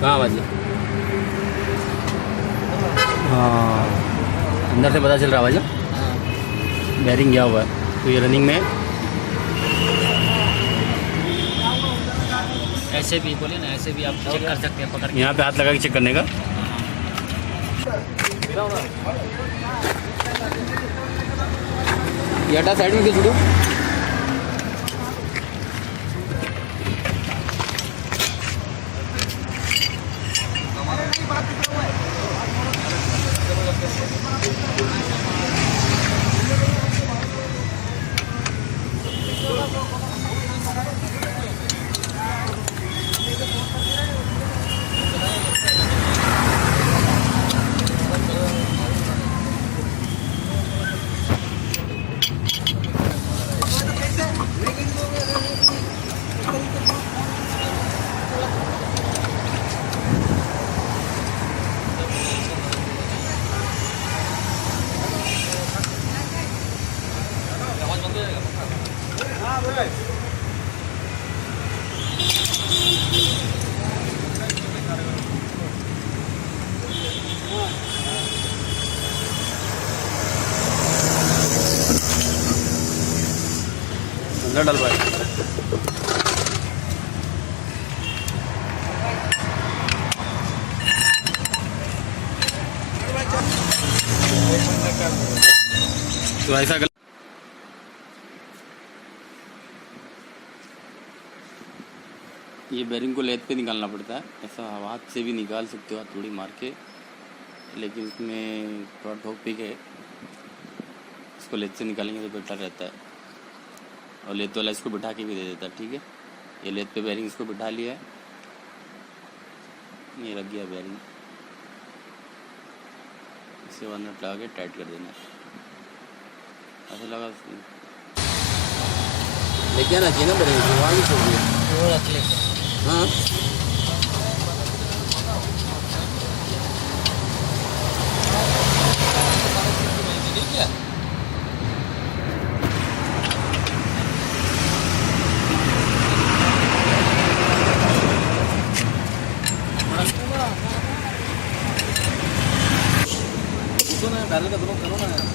कहाँ बाजी? हाँ, अंदर से पता चल रहा है भाई। बेरिंग गया हुआ है, तो ये रनिंग में ऐसे भी बोले ना, ऐसे भी आप चेक कर सकते हैं पकड़ के। यहाँ पे हाथ लगा के चेक करने का। ये हटा साइड में क्यों छुड़ो? अंदर डाल भाई। तो ऐसा ये बेरिंग को लेथ पे निकालना पड़ता है। ऐसा हाथ से भी निकाल सकते हो, थोड़ी मार के, लेकिन इसमें थोड़ा ठोक पीक है। इसको लेथ से निकालेंगे तो बेटर रहता है। और लेथ वाला इसको बिठा के भी दे देता है। ठीक है, ये लेथ पे बेरिंग इसको बिठा लिया है, ये लग गया बेरिंग। इसे वन नट लगा के टाइट कर देना है। ऐसा लगा लेके आना चाहिए ना बेरिंग, वहाँ भी छोड़ दिया। वो रख लेते हैं। हाँ, डाल का दोनों करो ना।